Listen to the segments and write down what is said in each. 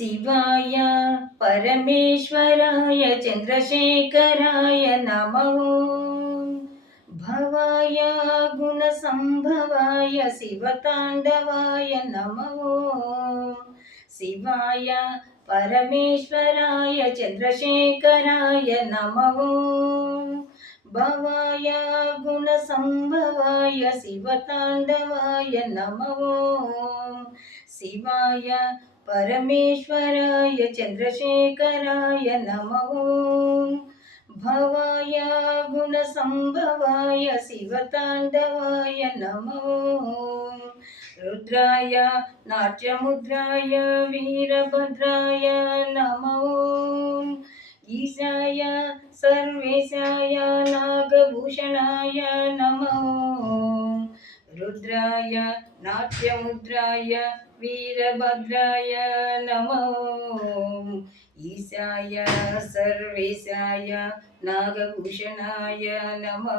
शिवाय परमेश्वराय चन्द्रशेखराय नमो भवाय गुणसम्भवाय शिवताण्डवाय नमो शिवाय परमेश्वराय चन्द्रशेखराय नमो भवाय गुणसम्भवाय शिवताण्डवाय नमो शिवाय परमेश्वराय चन्द्रशेखराय नमो भवाय गुणसम्भवाय शिवताण्डवाय नमो रुद्राय नाट्यमुद्राय वीरभद्राय नमो ईशाय सर्वेशाय नागभूषणाय नमो रुद्राय नाट्यमुद्राय वीरभद्राय नमो ईशाय सर्वेशाय नागभूषणाय नमो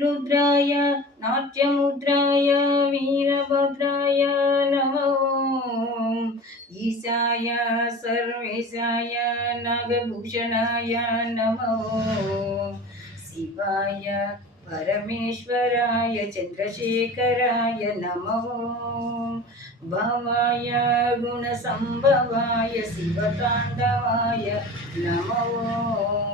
रुद्राय नाट्यमुद्राय वीरभद्राय नमो ईशाय सर्वेशाय नागभूषणाय नमो शिवाय परमेश्वराय चन्द्रशेखराय नमो भवाय गुणसम्भवाय शिवताण्डवाय नमो